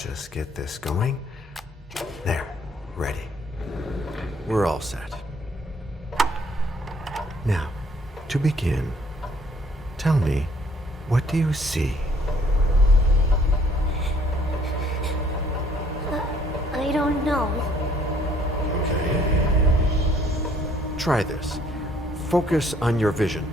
just get this going. There, ready. We're all set. Now, to begin, tell me, what do you see? I don't know. Okay. Try this. Focus on your vision.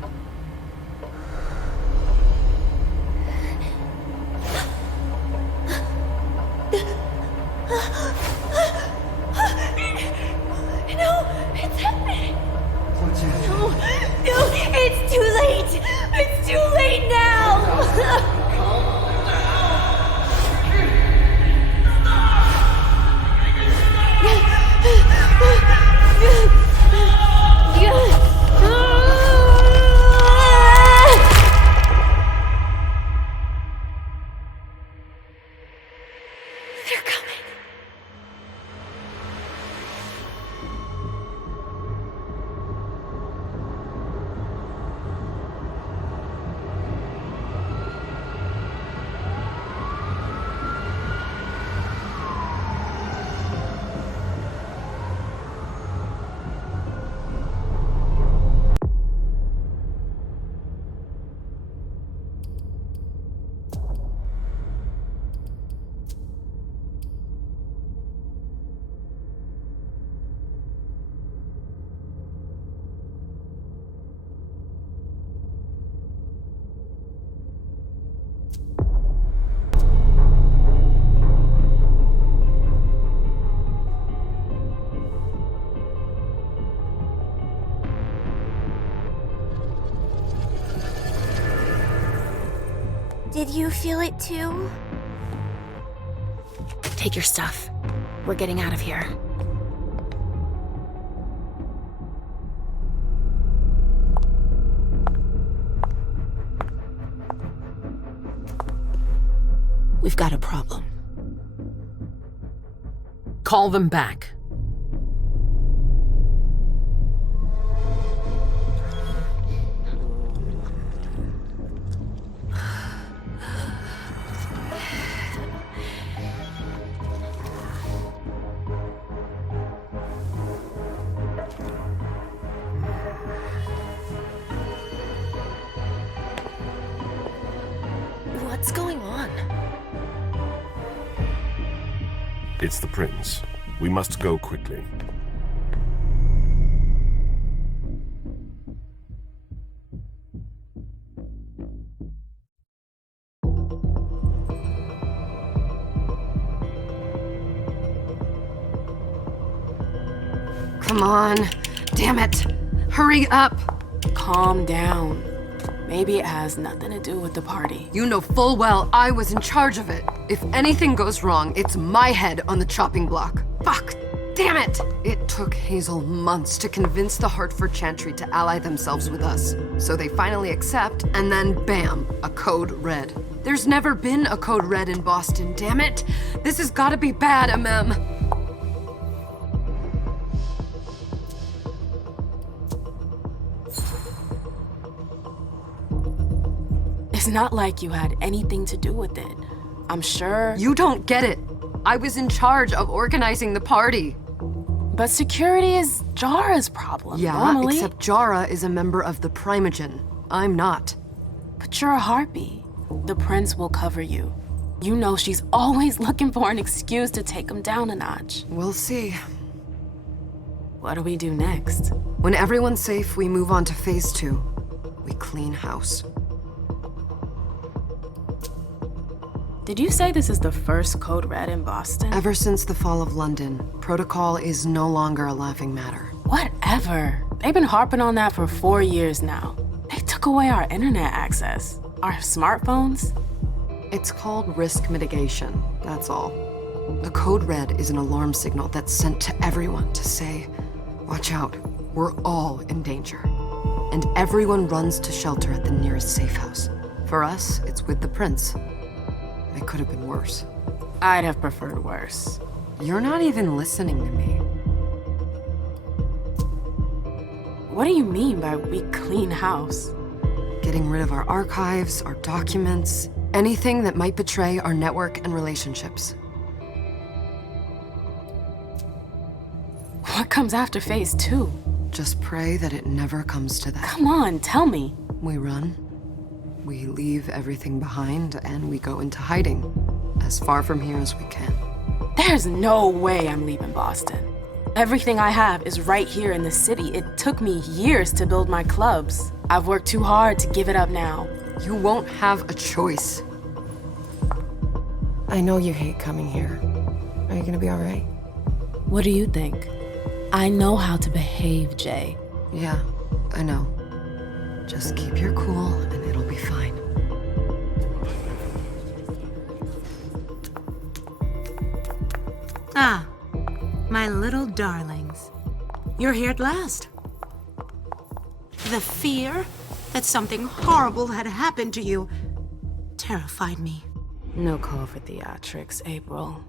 Did you feel it too? Take your stuff. We're getting out of here. We've got a problem. Call them back. What's going on? It's the Prince. We must go quickly. Come on. Damn it. Hurry up. Calm down. Maybe it has nothing to do with the party. You know full well I was in charge of it. If anything goes wrong, it's my head on the chopping block. Fuck! Damn it! It took Hazel months to convince the Hartford Chantry to ally themselves with us. So they finally accept, and then bam, a code red. There's never been a code red in Boston, damn it! This has gotta be bad, MM. It's not like you had anything to do with it. I'm sure... You don't get it. I was in charge of organizing the party. But security is Jara's problem, Yeah, normally. except Jara is a member of the Primogen. I'm not. But you're a harpy. The Prince will cover you. You know she's always looking for an excuse to take him down a notch. We'll see. What do we do next? When everyone's safe, we move on to phase 2. We clean house. Did you say this is the first code red in Boston? Ever since the fall of London, protocol is no longer a laughing matter. Whatever. They've been harping on that for 4 years now. They took away our internet access. Our smartphones. It's called risk mitigation, that's all. A code red is an alarm signal that's sent to everyone to say, watch out, we're all in danger. And everyone runs to shelter at the nearest safe house. For us, it's with the Prince. It could have been worse. I'd have preferred worse. You're not even listening to me. What do you mean by we clean house? Getting rid of our archives, our documents, anything that might betray our network and relationships. What comes after phase 2? Just pray that it never comes to that. Come on, tell me. We run, we leave everything behind, and we go into hiding, as far from here as we can. There's no way I'm leaving Boston. Everything I have is right here in the city. It took me years to build my clubs. I've worked too hard to give it up now. You won't have a choice. I know you hate coming here. Are you gonna be all right? What do you think? I know how to behave, Jay. Yeah, I know. Just keep your cool and it'll be fine. Ah, my little darlings. You're here at last. The fear that something horrible had happened to you terrified me. No call for theatrics, April.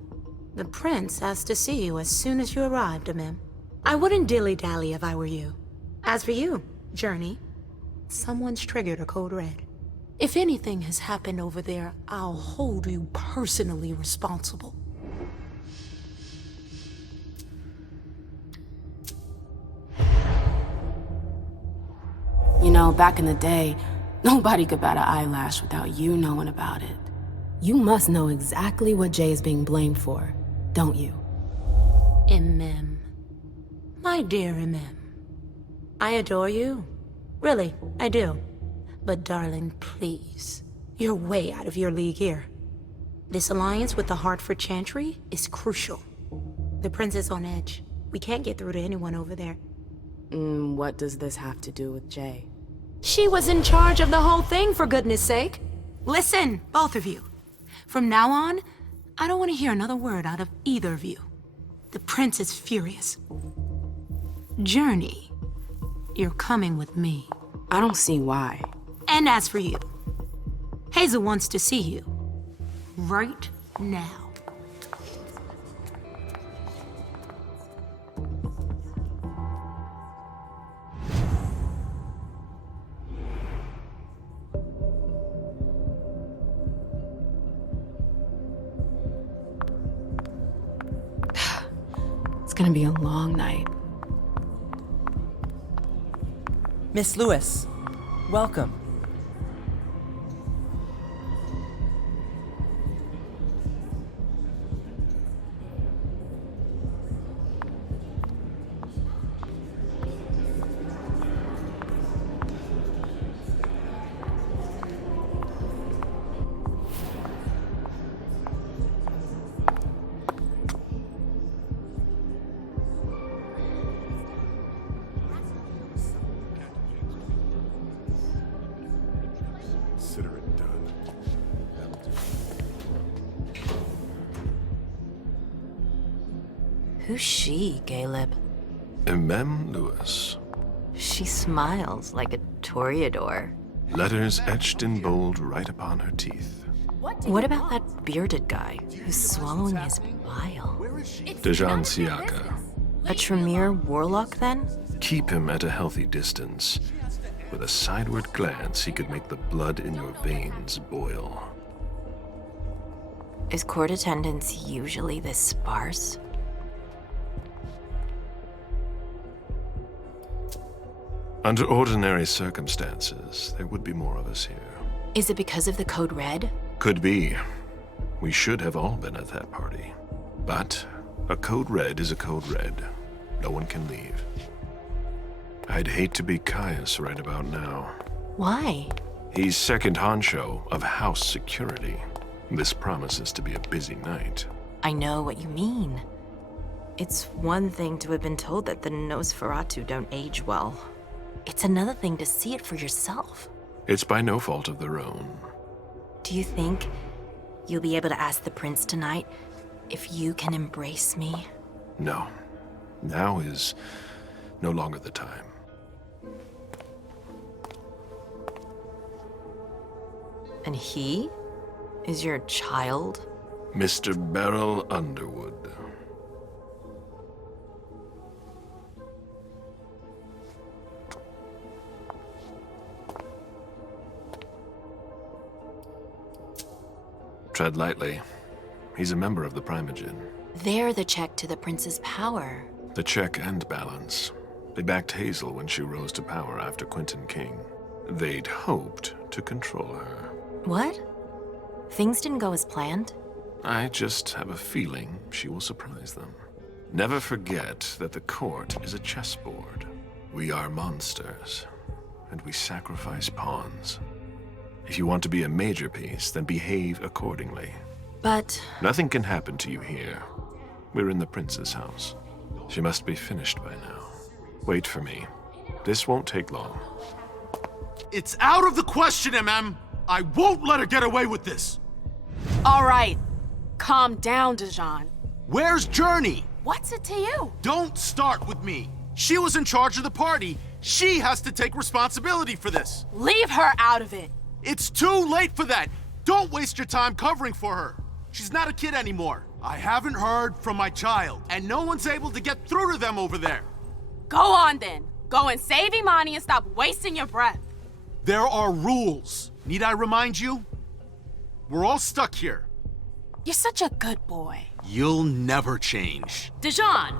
The prince asked to see you as soon as you arrived, Mim. I wouldn't dilly-dally if I were you. As for you, Journey, someone's triggered a code red. If anything has happened over there, I'll hold you personally responsible. You know, back in the day, nobody could bat an eyelash without you knowing about it. You must know exactly what Jay is being blamed for, don't you? Mim. My dear Mim. I adore you. Really, I do. But darling, please. You're way out of your league here. This alliance with the Hartford Chantry is crucial. The prince is on edge. We can't get through to anyone over there. What does this have to do with Jay? She was in charge of the whole thing, for goodness sake. Listen, both of you. From now on, I don't want to hear another word out of either of you. The prince is furious. Journey, you're coming with me. I don't see why. And as for you, Hazel wants to see you. Right now. It's gonna be a long night. Miss Lewis, welcome. Consider it done. Who's she, Caleb? Mem Lewis. She smiles like a toreador. Letters etched in bold right upon her teeth. What about that bearded guy who's swallowing his bile? Dejan Siaka. A Tremere warlock, then? Keep him at a healthy distance. With a sideward glance, he could make the blood in your veins boil. Is court attendance usually this sparse? Under ordinary circumstances, there would be more of us here. Is it because of the code red? Could be. We should have all been at that party. But a code red is a code red. No one can leave. I'd hate to be Caius right about now. Why? He's second honcho of house security. This promises to be a busy night. I know what you mean. It's one thing to have been told that the Nosferatu don't age well. It's another thing to see it for yourself. It's by no fault of their own. Do you think you'll be able to ask the prince tonight if you can embrace me? No. Now is no longer the time. And he is your child? Mr. Beryl Underwood. Tread lightly. He's a member of the Primogen. They're the check to the prince's power. The check and balance. They backed Hazel when she rose to power after Quentin King. They'd hoped to control her. What? Things didn't go as planned? I just have a feeling she will surprise them. Never forget that the court is a chessboard. We are monsters, and we sacrifice pawns. If you want to be a major piece, then behave accordingly. But... Nothing can happen to you here. We're in the prince's house. She must be finished by now. Wait for me. This won't take long. It's out of the question, MM! I won't let her get away with this! All right. Calm down, Dijon. Where's Journey? What's it to you? Don't start with me. She was in charge of the party. She has to take responsibility for this. Leave her out of it. It's too late for that. Don't waste your time covering for her. She's not a kid anymore. I haven't heard from my child, and no one's able to get through to them over there. Go on then. Go and save Imani and stop wasting your breath. There are rules. Need I remind you? We're all stuck here. You're such a good boy. You'll never change. Dijon!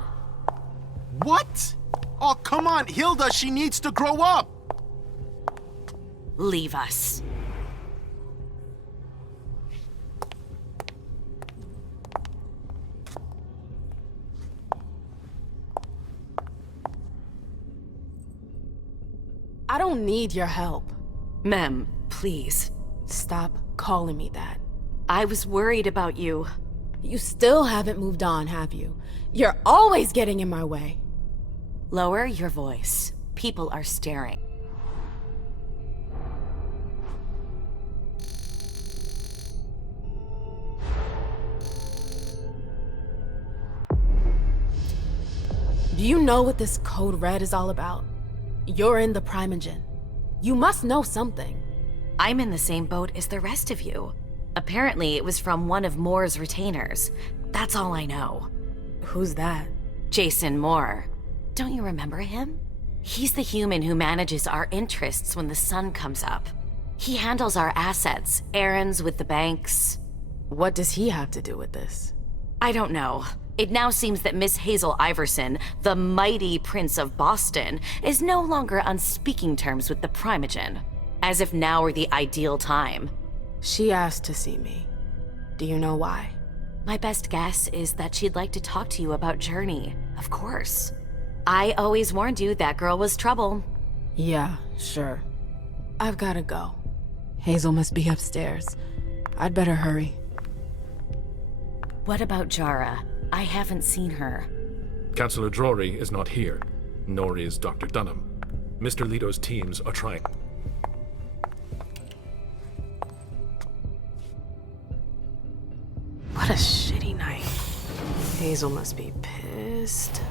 What? Oh, come on, Hilda, she needs to grow up. Leave us. I don't need your help. Mem, please. Stop calling me that. I was worried about you. You still haven't moved on, have you? You're always getting in my way. Lower your voice. People are staring. Do you know what this Code Red is all about? You're in the Primogen. You must know something. I'm in the same boat as the rest of you. Apparently, it was from one of Moore's retainers. That's all I know. Who's that? Jason Moore. Don't you remember him? He's the human who manages our interests when the sun comes up. He handles our assets, errands with the banks. What does he have to do with this? I don't know. It now seems that Miss Hazel Iverson, the mighty Prince of Boston, is no longer on speaking terms with the Primogen. As if now were the ideal time. She asked to see me. Do you know why? My best guess is that she'd like to talk to you about Journey, of course. I always warned you that girl was trouble. Yeah, sure. I've gotta go. Hazel must be upstairs. I'd better hurry. What about Jara? I haven't seen her. Councillor Drury is not here, nor is Dr. Dunham. Mr. Leto's teams are trying. What a shitty night. Hazel must be pissed.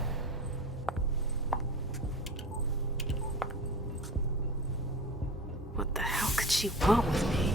What the hell could she want with me?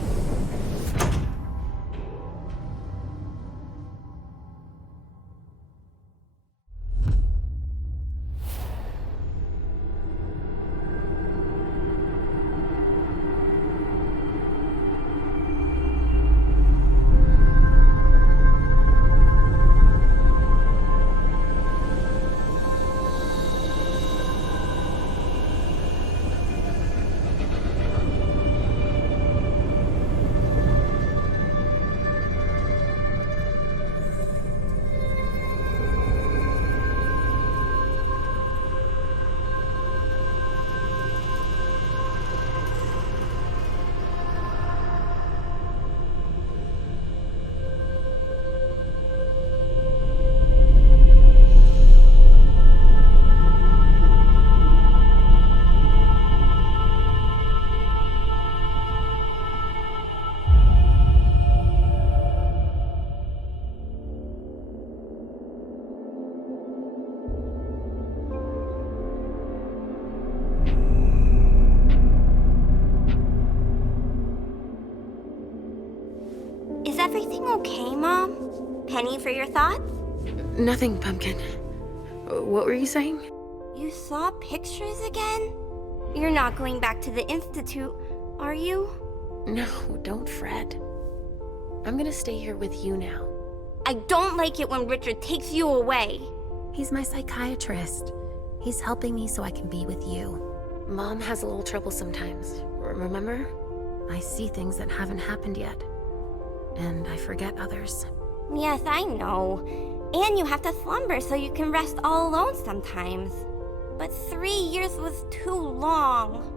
Is everything okay, Mom? Penny for your thoughts? Nothing, Pumpkin. What were you saying? You saw pictures again? You're not going back to the Institute, are you? No, don't fret. I'm gonna stay here with you now. I don't like it when Richard takes you away. He's my psychiatrist. He's helping me so I can be with you. Mom has a little trouble sometimes, remember? I see things that haven't happened yet. And I forget others. Yes, I know. And you have to slumber so you can rest all alone sometimes. But 3 years was too long.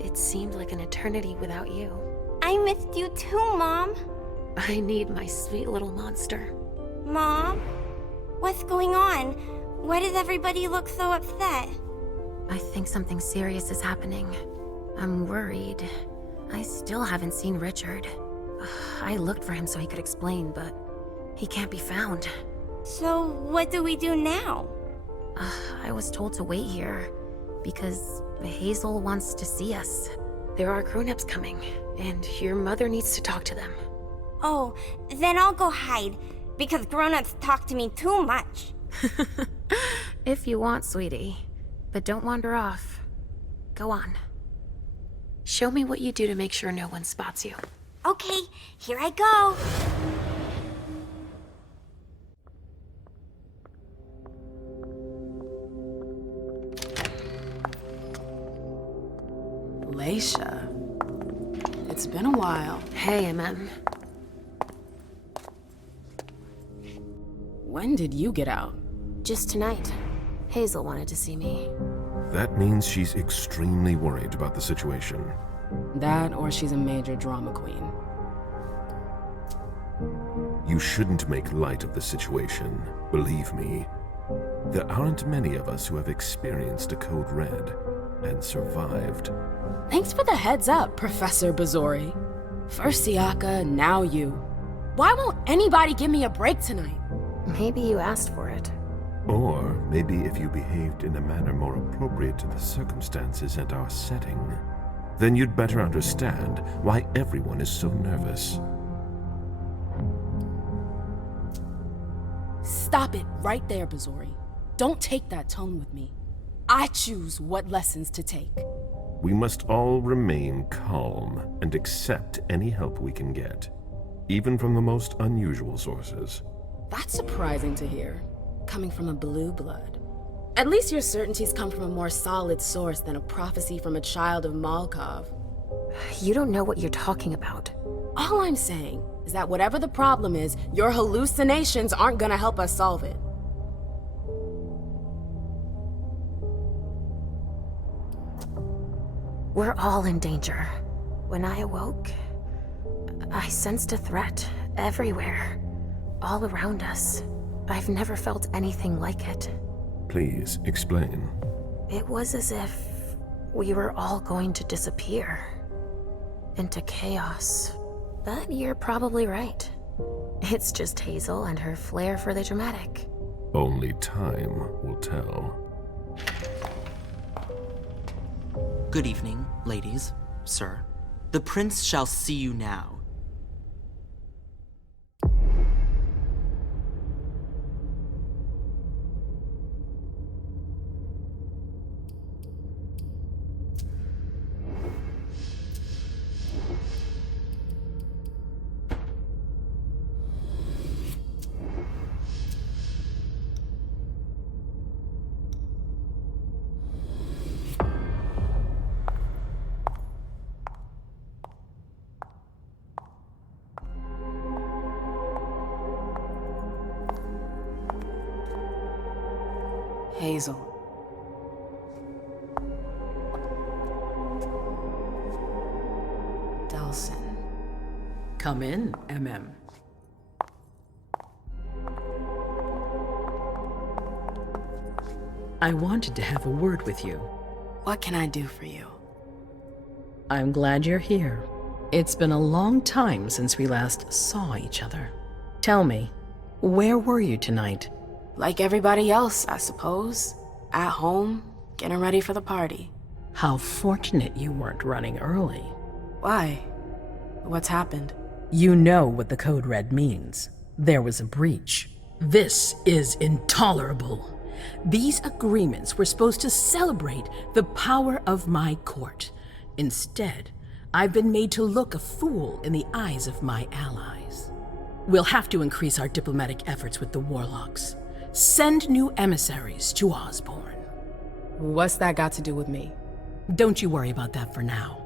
It seemed like an eternity without you. I missed you too, Mom. I need my sweet little monster. Mom? What's going on? Why does everybody look so upset? I think something serious is happening. I'm worried. I still haven't seen Richard. I looked for him so he could explain, but he can't be found. So what do we do now? I was told to wait here because Hazel wants to see us. There are grown-ups coming, and your mother needs to talk to them. Oh, then I'll go hide, because grown-ups talk to me too much. If you want, sweetie. But don't wander off. Go on. Show me what you do to make sure no one spots you. Okay, here I go. Leisha. It's been a while. Hey, MM. When did you get out? Just tonight. Hazel wanted to see me. That means she's extremely worried about the situation. That, or she's a major drama queen. You shouldn't make light of the situation, believe me. There aren't many of us who have experienced a Code Red and survived. Thanks for the heads up, Professor Bazori. First Siaka, now you. Why won't anybody give me a break tonight? Maybe you asked for it. Or maybe if you behaved in a manner more appropriate to the circumstances and our setting, then you'd better understand why everyone is so nervous. Stop it right there, Bazori. Don't take that tone with me. I choose what lessons to take. We must all remain calm and accept any help we can get, even from the most unusual sources. That's surprising to hear, coming from a blue blood. At least your certainties come from a more solid source than a prophecy from a child of Malkov. You don't know what you're talking about. All I'm saying is that whatever the problem is, your hallucinations aren't gonna help us solve it. We're all in danger. When I awoke, I sensed a threat everywhere, all around us. I've never felt anything like it. Please, explain. It was as if we were all going to disappear into chaos. But you're probably right. It's just Hazel and her flair for the dramatic. Only time will tell. Good evening, ladies, sir. The prince shall see you now. Hazel. Delson. Come in, MM. I wanted to have a word with you. What can I do for you? I'm glad you're here. It's been a long time since we last saw each other. Tell me, where were you tonight? Like everybody else, I suppose. At home, getting ready for the party. How fortunate you weren't running early. Why? What's happened? You know what the Code Red means. There was a breach. This is intolerable. These agreements were supposed to celebrate the power of my court. Instead, I've been made to look a fool in the eyes of my allies. We'll have to increase our diplomatic efforts with the warlocks. Send new emissaries to Osborne. What's that got to do with me? Don't you worry about that for now.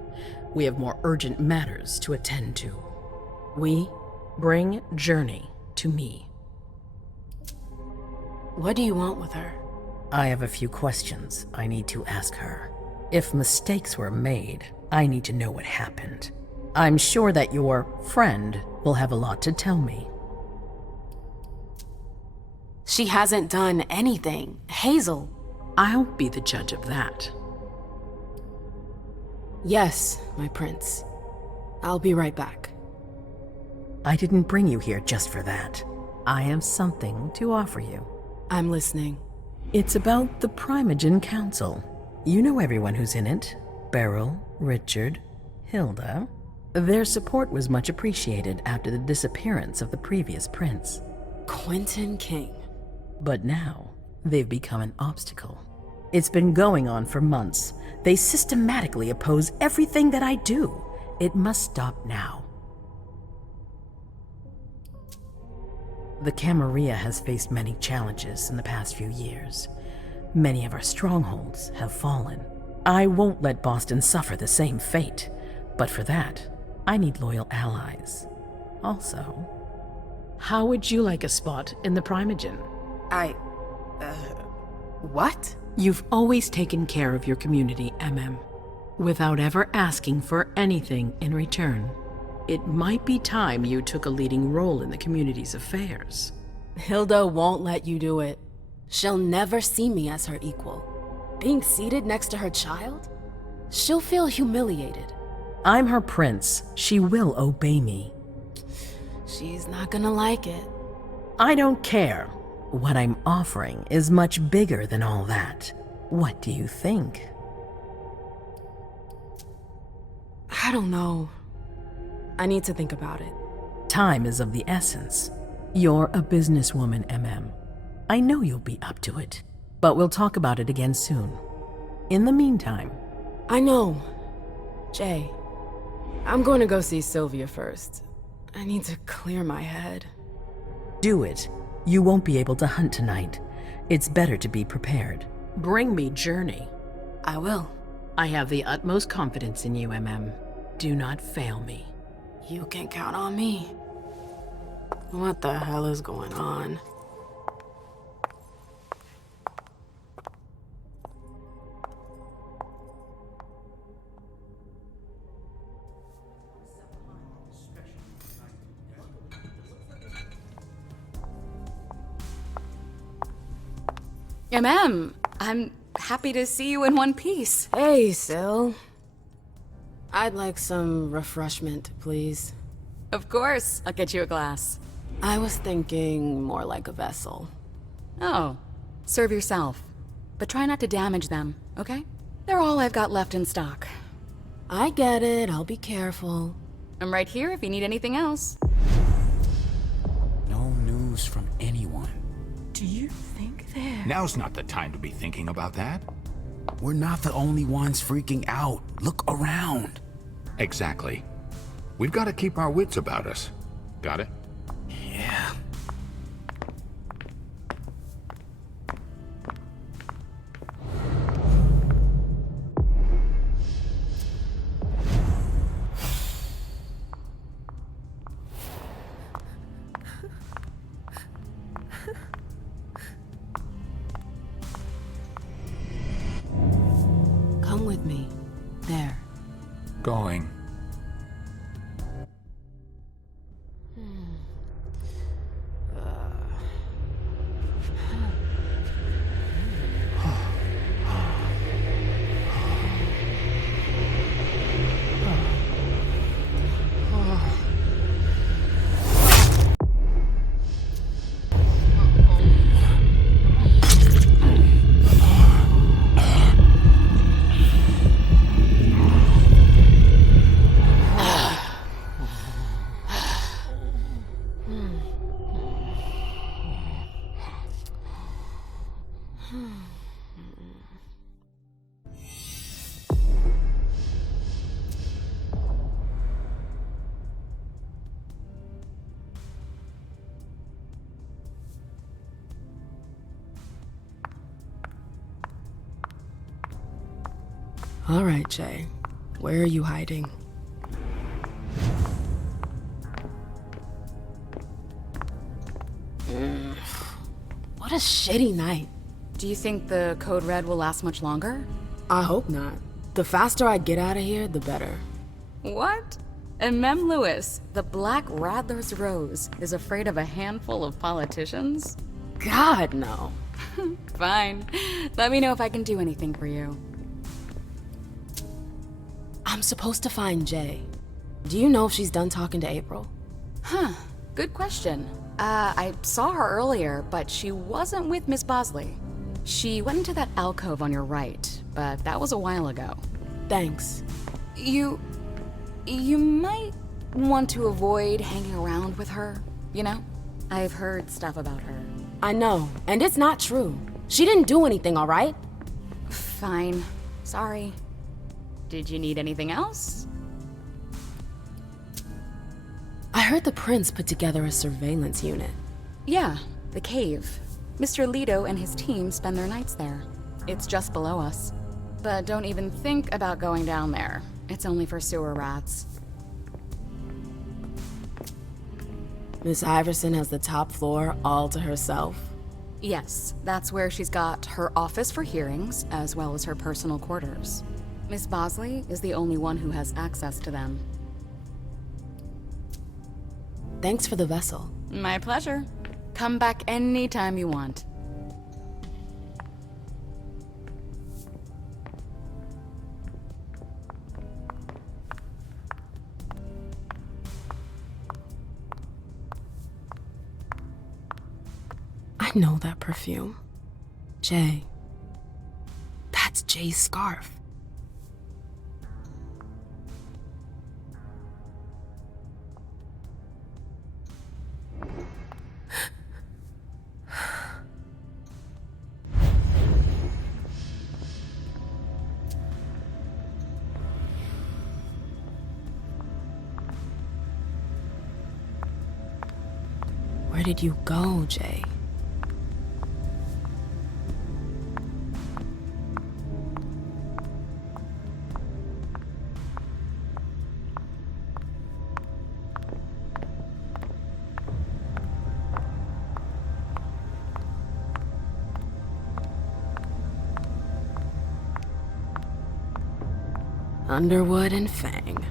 We have more urgent matters to attend to. We bring Journey to me. What do you want with her? I have a few questions I need to ask her. If mistakes were made, I need to know what happened. I'm sure that your friend will have a lot to tell me. She hasn't done anything. Hazel. I'll be the judge of that. Yes, my prince. I'll be right back. I didn't bring you here just for that. I have something to offer you. I'm listening. It's about the Primogen Council. You know everyone who's in it. Beryl, Richard, Hilda. Their support was much appreciated after the disappearance of the previous prince. Quentin King. But now, they've become an obstacle. It's been going on for months. They systematically oppose everything that I do. It must stop now. The Camarilla has faced many challenges in the past few years. Many of our strongholds have fallen. I won't let Boston suffer the same fate, but for that, I need loyal allies. Also, how would you like a spot in the Primogen? What? You've always taken care of your community, without ever asking for anything in return. It might be time you took a leading role in the community's affairs. Hilda won't let you do it. She'll never see me as her equal. Being seated next to her child? She'll feel humiliated. I'm her prince. She will obey me. She's not gonna like it. I don't care. What I'm offering is much bigger than all that. What do you think? I don't know. I need to think about it. Time is of the essence. You're a businesswoman, I know you'll be up to it, but we'll talk about it again soon. In the meantime... I know. Jay, I'm going to go see Sylvia first. I need to clear my head. Do it. You won't be able to hunt tonight. It's better to be prepared. Bring me Journey. I will. I have the utmost confidence in you, Do not fail me. You can count on me. What the hell is going on? I'm happy to see you in one piece. Hey, Syl. I'd like some refreshment, please. Of course, I'll get you a glass. I was thinking more like a vessel. Oh, serve yourself. But try not to damage them, okay? They're all I've got left in stock. I get it, I'll be careful. I'm right here if you need anything else. No news from anyone. Do you think they're... Now's not the time to be thinking about that. We're not the only ones freaking out. Look around. Exactly. We've got to keep our wits about us. Got it? Yeah. Come with me. There. Going. All right, Jay. Where are you hiding? What a shitty night. Do you think the Code Red will last much longer? I hope not. The faster I get out of here, the better. What? And Mem Lewis, the Black Rattler's Rose, is afraid of a handful of politicians? God, no. Fine. Let me know if I can do anything for you. I'm supposed to find Jay. Do you know if she's done talking to April? Huh. Good question. I saw her earlier, but she wasn't with Miss Bosley. She went into that alcove on your right, but that was a while ago. Thanks. You might want to avoid hanging around with her, you know? I've heard stuff about her. I know, and it's not true. She didn't do anything, all right? Fine. Sorry. Did you need anything else? I heard the Prince put together a surveillance unit. Yeah, the cave. Mr. Leto and his team spend their nights there. It's just below us. But don't even think about going down there. It's only for sewer rats. Miss Iverson has the top floor all to herself. Yes, that's where she's got her office for hearings, as well as her personal quarters. Miss Bosley is the only one who has access to them. Thanks for the vessel. My pleasure. Come back anytime you want. I know that perfume. Jay. That's Jay's scarf. Where did you go, Jay? Underwood and Fang.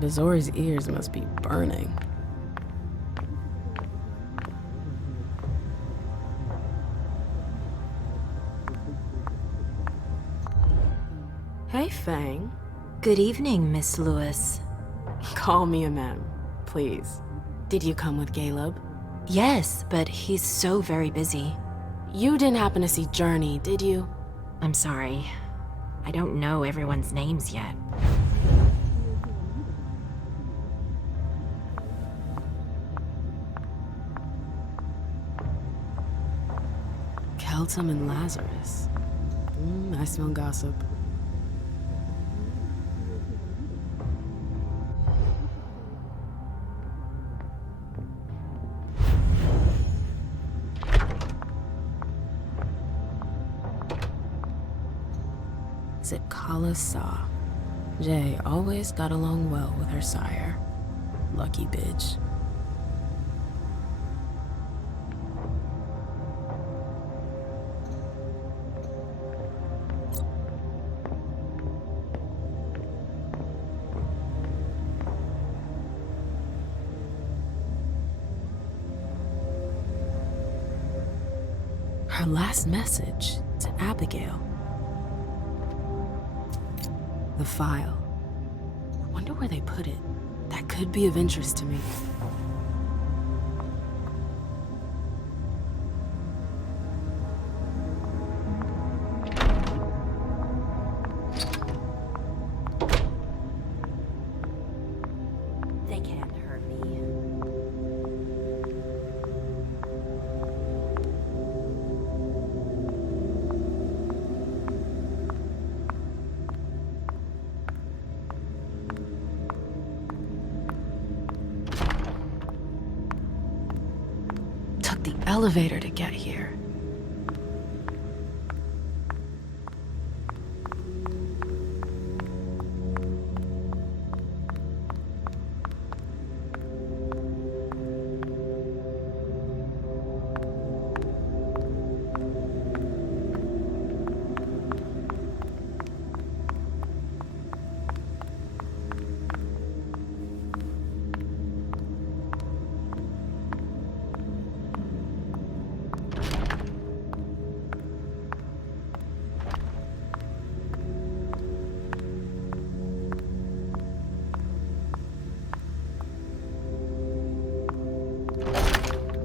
Bazori's ears must be burning. Hey, Fang. Good evening, Miss Lewis. Call me a ma'am, please. Did you come with Caleb? Yes, but he's so very busy. You didn't happen to see Journey, did you? I'm sorry. I don't know everyone's names yet. Keltum and Lazarus. I smell gossip. Zitkala Saw. Jay always got along well with her sire. Lucky bitch. Her last message to Abigail. The file. I wonder where they put it. That could be of interest to me. They can't hurt me. Took the elevator to get here.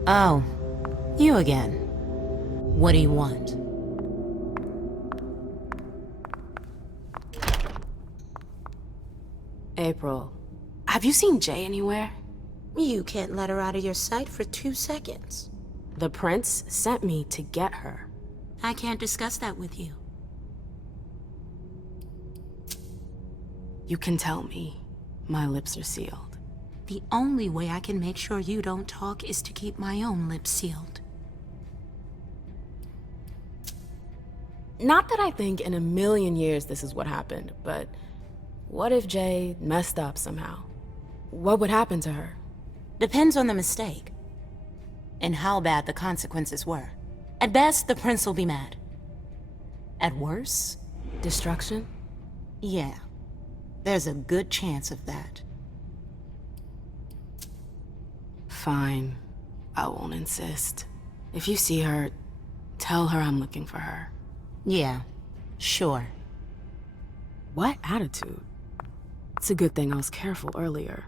Oh, you again. What do you want? April, have you seen Jay anywhere? You can't let her out of your sight for 2 seconds. The prince sent me to get her. I can't discuss that with you. You can tell me. My lips are sealed. The only way I can make sure you don't talk is to keep my own lips sealed. Not that I think in a million years this is what happened, but what if Jay messed up somehow? What would happen to her? Depends on the mistake. And how bad the consequences were. At best, the prince will be mad. At worst... Destruction? Yeah. There's a good chance of that. Fine. I won't insist. If you see her, tell her I'm looking for her. Yeah, sure. What attitude? It's a good thing I was careful earlier.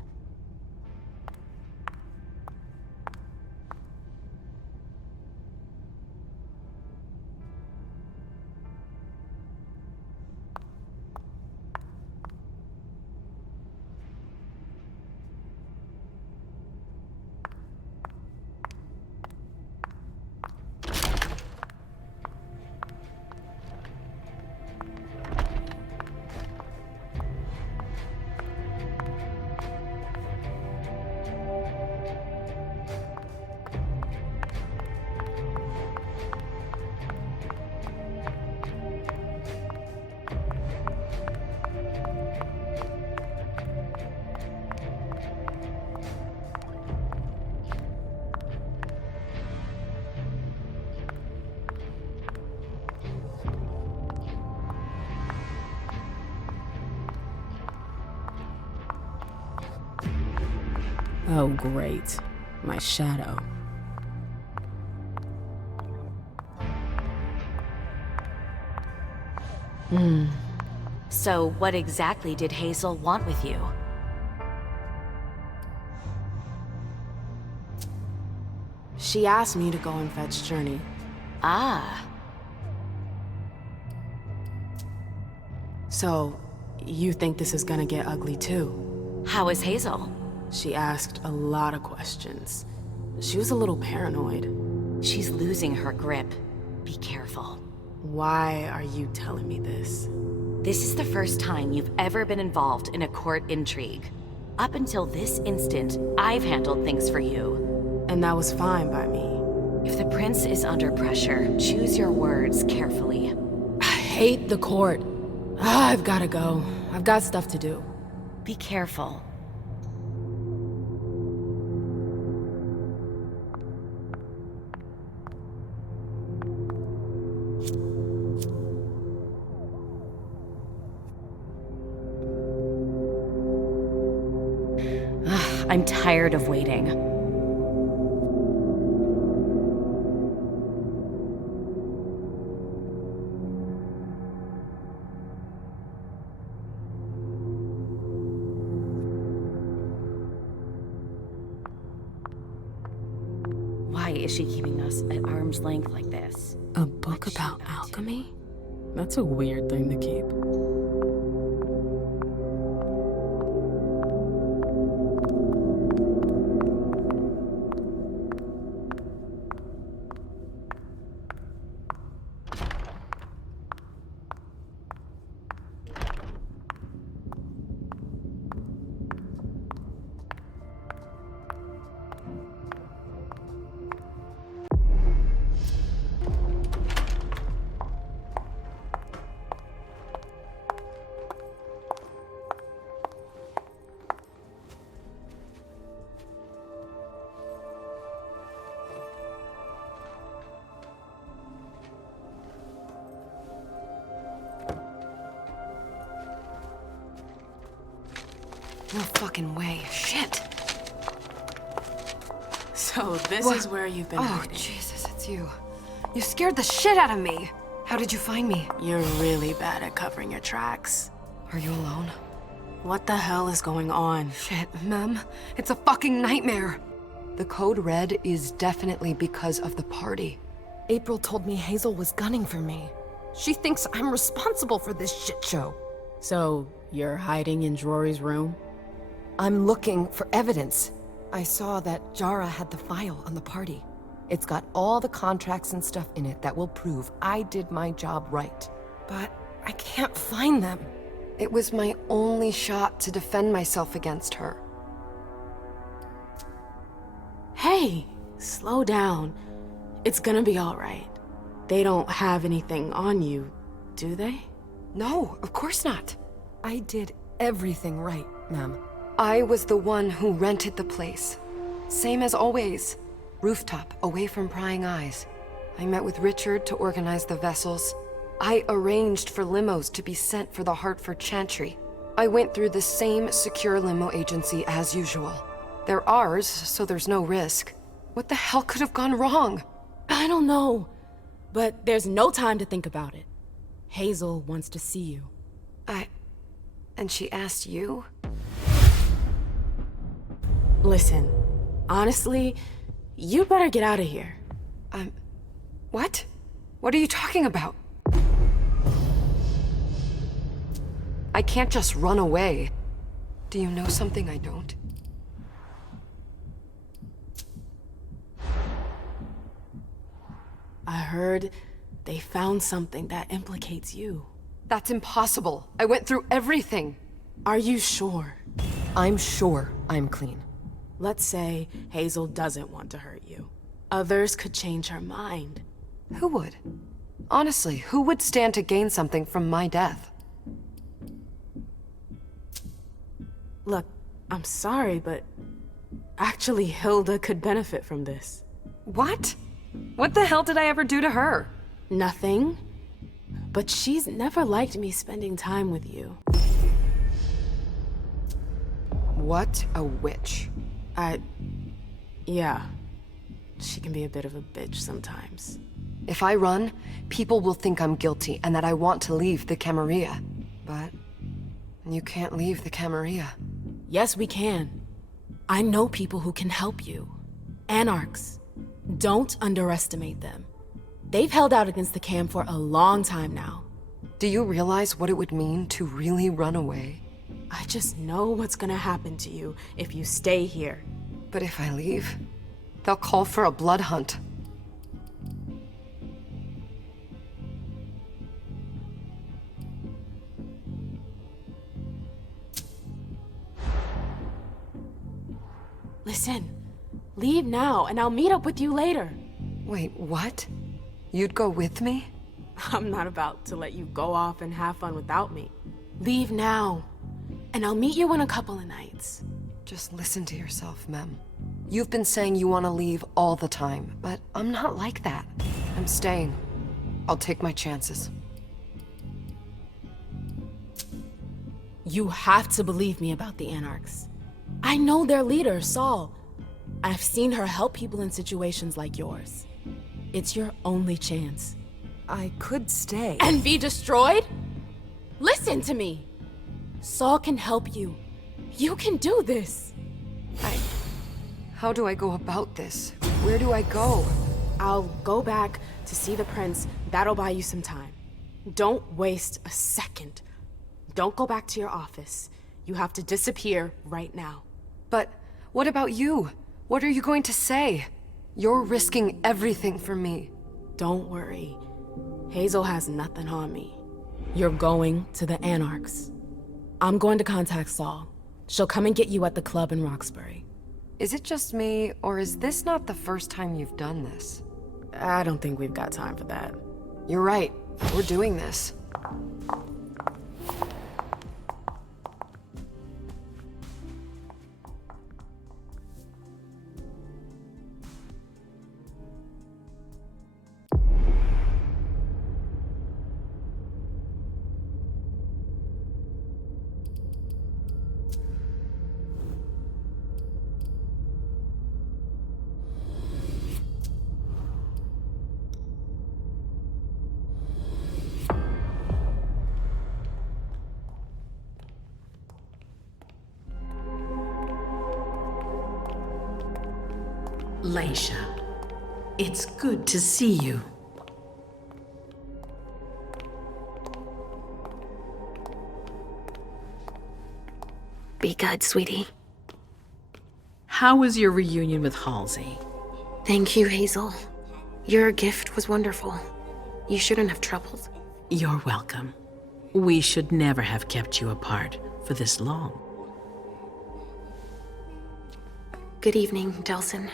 Oh, great. My shadow. So what exactly did Hazel want with you? She asked me to go and fetch Journey. Ah. So, you think this is gonna get ugly too? How is Hazel? She asked a lot of questions. She was a little paranoid. She's losing her grip. Be careful. Why are you telling me this? This is the first time you've ever been involved in a court intrigue. Up until this instant, I've handled things for you. And that was fine by me. If the prince is under pressure, choose your words carefully. I hate the court. I've gotta go. I've got stuff to do. Be careful. I'm tired of waiting. Why is she keeping us at arm's length like this? A book about alchemy? That's a weird thing to keep. No fucking way. Shit. So this is where you've been hiding. Oh, Jesus, it's you. You scared the shit out of me. How did you find me? You're really bad at covering your tracks. Are you alone? What the hell is going on? Shit, Mem. It's a fucking nightmare. The code red is definitely because of the party. April told me Hazel was gunning for me. She thinks I'm responsible for this shit show. So, you're hiding in Drury's room? I'm looking for evidence. I saw that Jara had the file on the party. It's got all the contracts and stuff in it that will prove I did my job right. But I can't find them. It was my only shot to defend myself against her. Hey, slow down. It's gonna be all right. They don't have anything on you, do they? No, of course not. I did everything right, ma'am. I was the one who rented the place. Same as always. Rooftop, away from prying eyes. I met with Richard to organize the vessels. I arranged for limos to be sent for the Hartford Chantry. I went through the same secure limo agency as usual. They're ours, so there's no risk. What the hell could have gone wrong? I don't know, but there's no time to think about it. Hazel wants to see you. And she asked you? Listen, honestly, you better get out of here. What? What are you talking about? I can't just run away. Do you know something I don't? I heard they found something that implicates you. That's impossible. I went through everything. Are you sure? I'm sure I'm clean. Let's say Hazel doesn't want to hurt you. Others could change her mind. Who would? Honestly, who would stand to gain something from my death? Look, I'm sorry, but actually Hilda could benefit from this. What? What the hell did I ever do to her? Nothing. But she's never liked me spending time with you. What a witch. Yeah. She can be a bit of a bitch sometimes. If I run, people will think I'm guilty and that I want to leave the Camarilla. But you can't leave the Camarilla. Yes, we can. I know people who can help you. Anarchs. Don't underestimate them. They've held out against the Cam for a long time now. Do you realize what it would mean to really run away? I just know what's gonna happen to you if you stay here. But if I leave, they'll call for a blood hunt. Listen, leave now and I'll meet up with you later. Wait, what? You'd go with me? I'm not about to let you go off and have fun without me. Leave now, and I'll meet you in a couple of nights. Just listen to yourself, Mem. You've been saying you want to leave all the time, but I'm not like that. I'm staying. I'll take my chances. You have to believe me about the Anarchs. I know their leader, Saul. I've seen her help people in situations like yours. It's your only chance. I could stay. And be destroyed? Listen to me. Saul can help you. You can do this. How do I go about this? Where do I go? I'll go back to see the prince. That'll buy you some time. Don't waste a second. Don't go back to your office. You have to disappear right now. But what about you? What are you going to say? You're risking everything for me. Don't worry. Hazel has nothing on me. You're going to the Anarchs. I'm going to contact Saul. She'll come and get you at the club in Roxbury. Is it just me, or is this not the first time you've done this? I don't think we've got time for that. You're right. We're doing this. Leisha, it's good to see you. Be good, sweetie. How was your reunion with Halsey? Thank you, Hazel. Your gift was wonderful. You shouldn't have troubled. You're welcome. We should never have kept you apart for this long. Good evening, Delsin.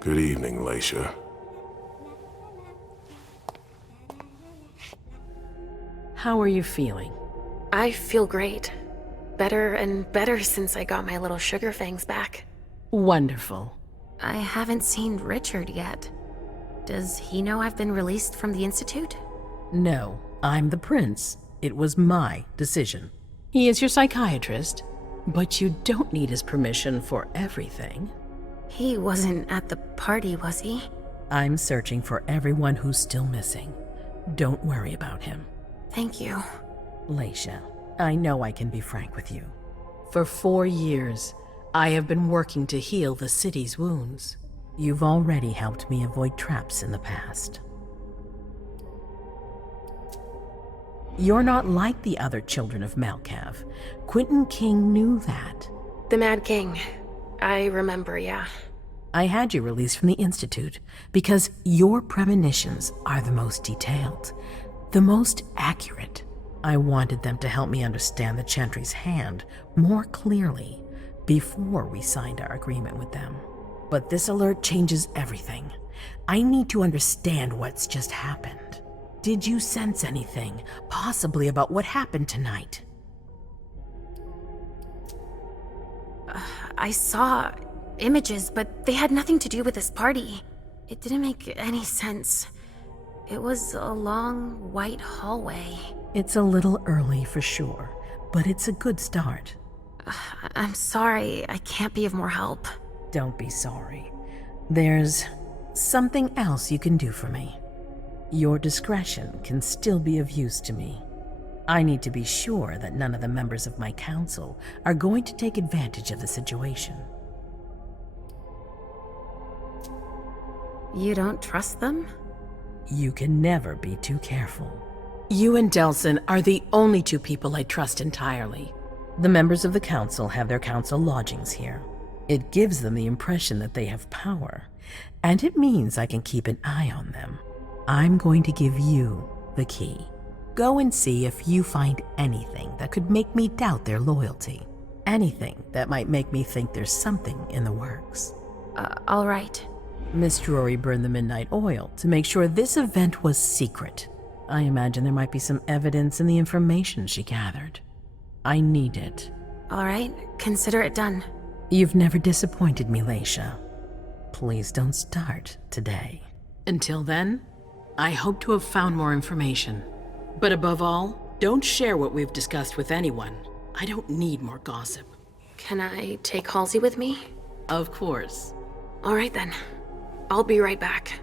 Good evening, Leisha. How are you feeling? I feel great. Better and better since I got my little sugar fangs back. Wonderful. I haven't seen Richard yet. Does he know I've been released from the Institute? No, I'm the prince. It was my decision. He is your psychiatrist, but you don't need his permission for everything. He wasn't at the party, was he? I'm searching for everyone who's still missing. Don't worry about him. Thank you. Leisha, I know I can be frank with you. For 4 years, I have been working to heal the city's wounds. You've already helped me avoid traps in the past. You're not like the other children of Malkav. Quentin King knew that. The Mad King. I remember, yeah. I had you released from the Institute because your premonitions are the most detailed, the most accurate. I wanted them to help me understand the Chantry's hand more clearly before we signed our agreement with them. But this alert changes everything. I need to understand what's just happened. Did you sense anything, possibly about what happened tonight? I saw images, but they had nothing to do with this party. It didn't make any sense. It was a long, white hallway. It's a little early for sure, but it's a good start. I'm sorry, I can't be of more help. Don't be sorry. There's something else you can do for me. Your discretion can still be of use to me. I need to be sure that none of the members of my council are going to take advantage of the situation. You don't trust them? You can never be too careful. You and Delsin are the only two people I trust entirely. The members of the council have their council lodgings here. It gives them the impression that they have power, and it means I can keep an eye on them. I'm going to give you the key. Go and see if you find anything that could make me doubt their loyalty. Anything that might make me think there's something in the works. All right. Miss Drury burned the midnight oil to make sure this event was secret. I imagine there might be some evidence in the information she gathered. I need it. All right, consider it done. You've never disappointed me, Leisha. Please don't start today. Until then, I hope to have found more information. But above all, don't share what we've discussed with anyone. I don't need more gossip. Can I take Halsey with me? Of course. All right then. I'll be right back.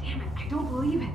Damn it, I don't believe it.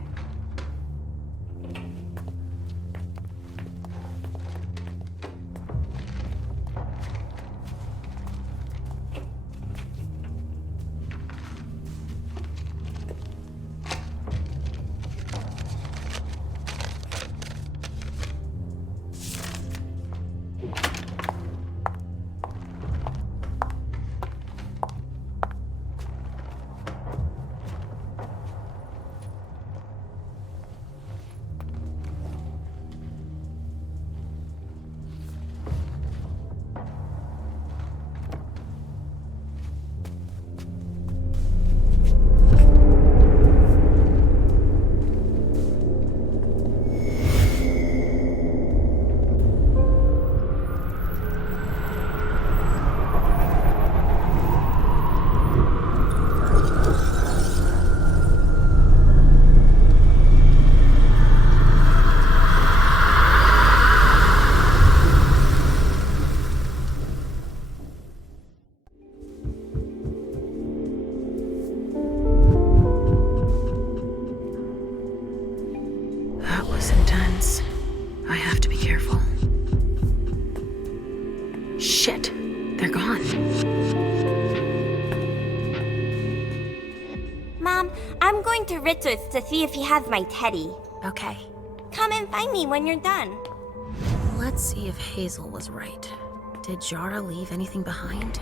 They're gone. Mom, I'm going to Richard's to see if he has my teddy. Okay. Come and find me when you're done. Let's see if Hazel was right. Did Jara leave anything behind?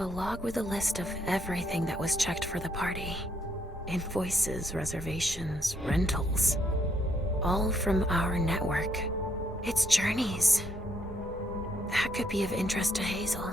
A log with a list of everything that was checked for the party. Invoices, reservations, rentals. All from our network. It's journeys. That could be of interest to Hazel.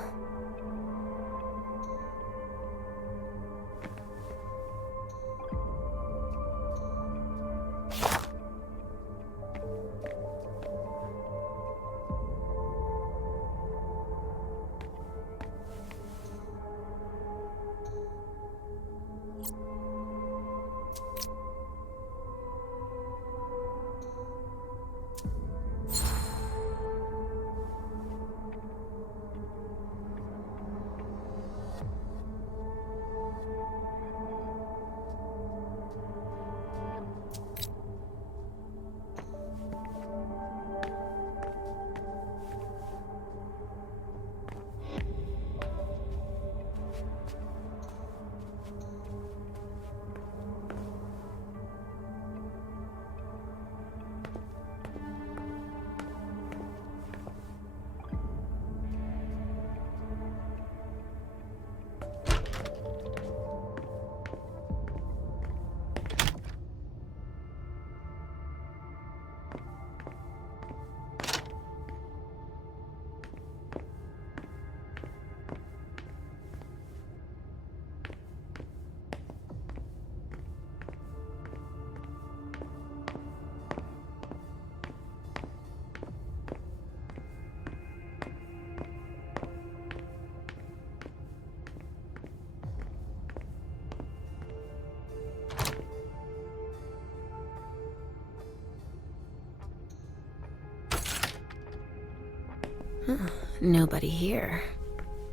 Nobody here.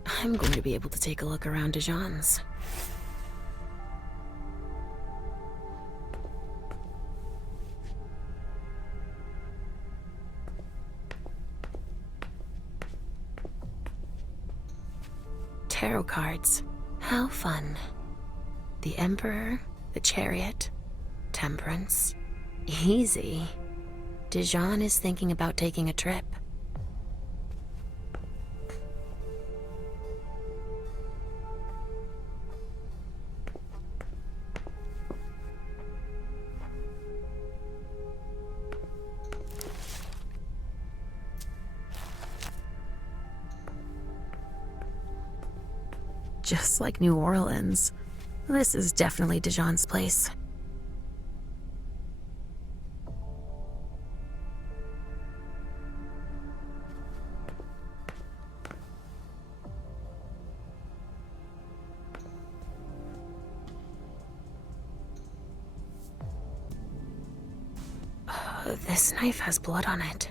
I'm going to be able to take a look around Dijon's. Tarot cards. How fun. The Emperor, the Chariot, Temperance. Easy. Dijon is thinking about taking a trip. Just like New Orleans. This is definitely Dijon's place. This knife has blood on it.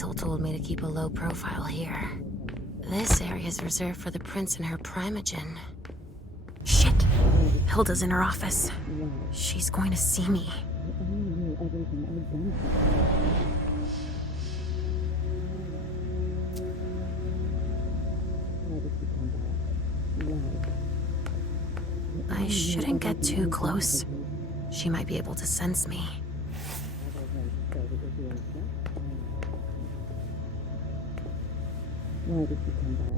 Hazel told me to keep a low profile here. This area is reserved for the Prince and her Primogen. Shit! Hilda's in her office. She's going to see me. I shouldn't get too close. She might be able to sense me. Why did you come back?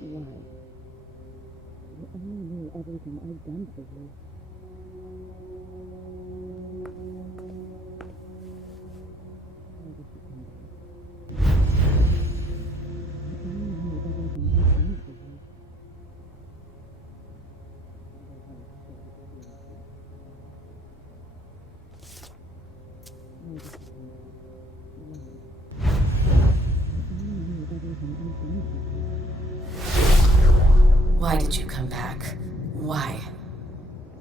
Why? You only knew everything I've done for you. Why did you come back? You only knew everything I've done for you. Why did you come back? Why?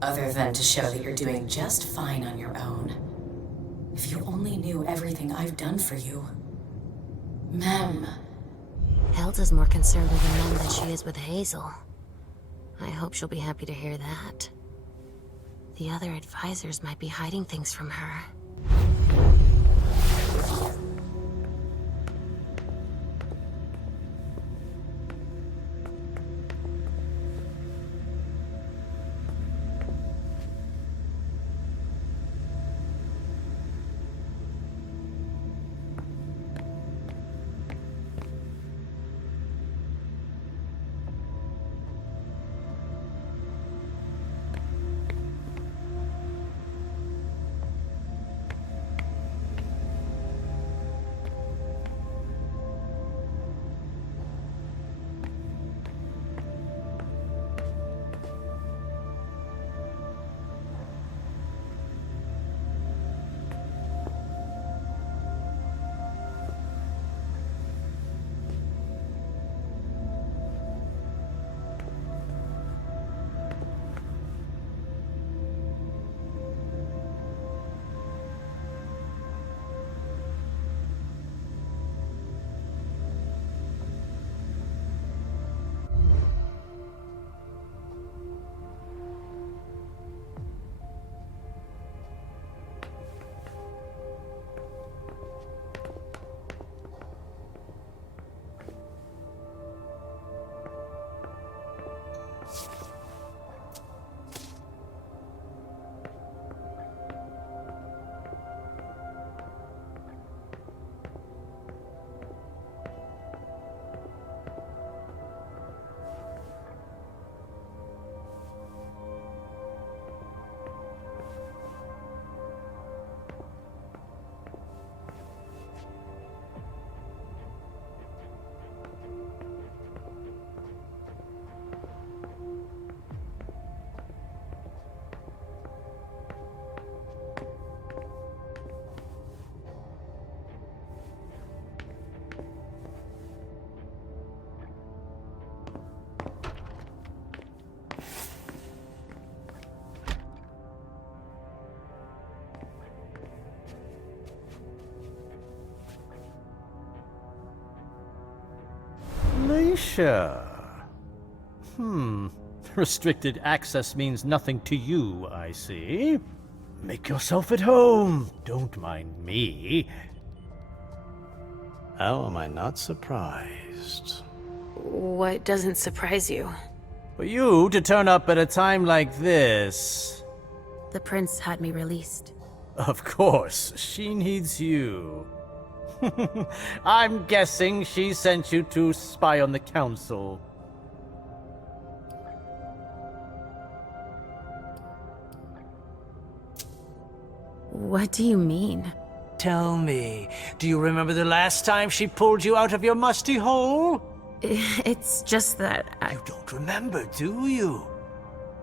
Other than to show that you're doing just fine on your own. If you only knew everything I've done for you. Mem. Hilda's more concerned with the men than she is with Hazel. I hope she'll be happy to hear that. The other advisors might be hiding things from her. Leisha. Restricted access means nothing to you, I see. Make yourself at home. Don't mind me. How am I not surprised? What doesn't surprise you? For you to turn up at a time like this. The Prince had me released. Of course, she needs you. I'm guessing she sent you to spy on the Council. What do you mean? Tell me, do you remember the last time she pulled you out of your musty hole? It's just that You don't remember, do you?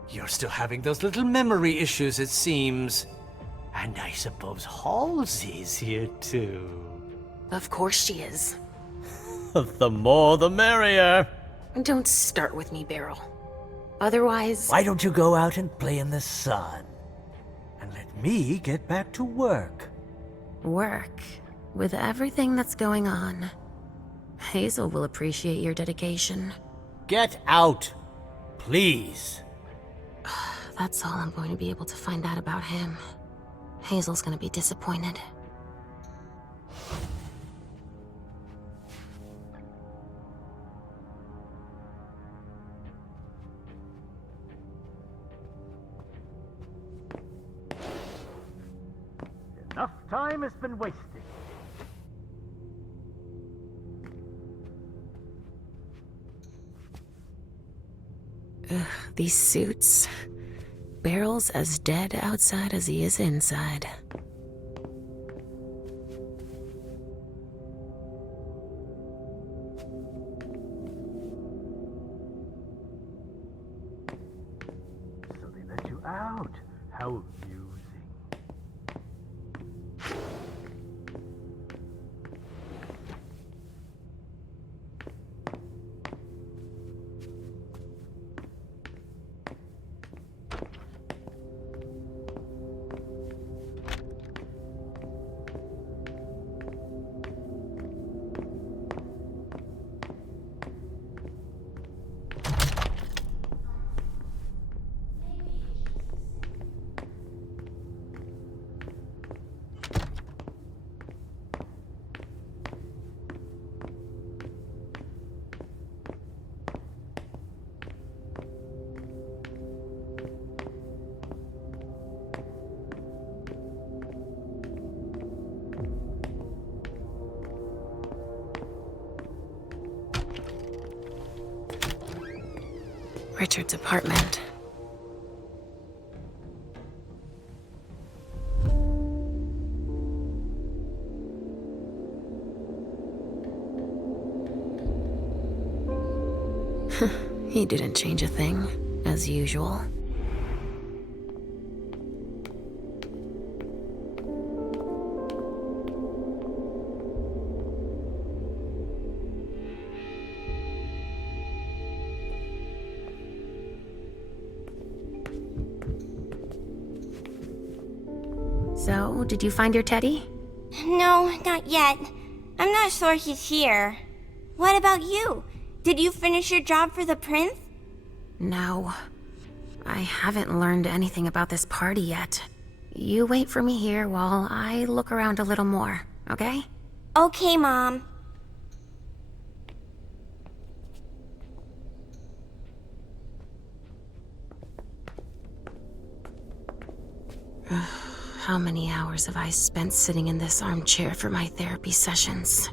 You're still having those little memory issues, it seems. And I suppose Halsey's here too. Of course she is. The more the merrier. Don't start with me, Beryl. Otherwise... Why don't you go out and play in the sun? And let me get back to work. Work? With everything that's going on, Hazel will appreciate your dedication. Get out! Please! That's all I'm going to be able to find out about him. Hazel's gonna be disappointed. Enough time has been wasted. Ugh, these suits. Barrel's as dead outside as he is inside. So they let you out. How amusing. Richard's apartment. He didn't change a thing, as usual. So, did you find your teddy? No, not yet. I'm not sure he's here. What about you? Did you finish your job for the prince? No. I haven't learned anything about this party yet. You wait for me here while I look around a little more, okay? Okay, Mom. How many hours have I spent sitting in this armchair for my therapy sessions?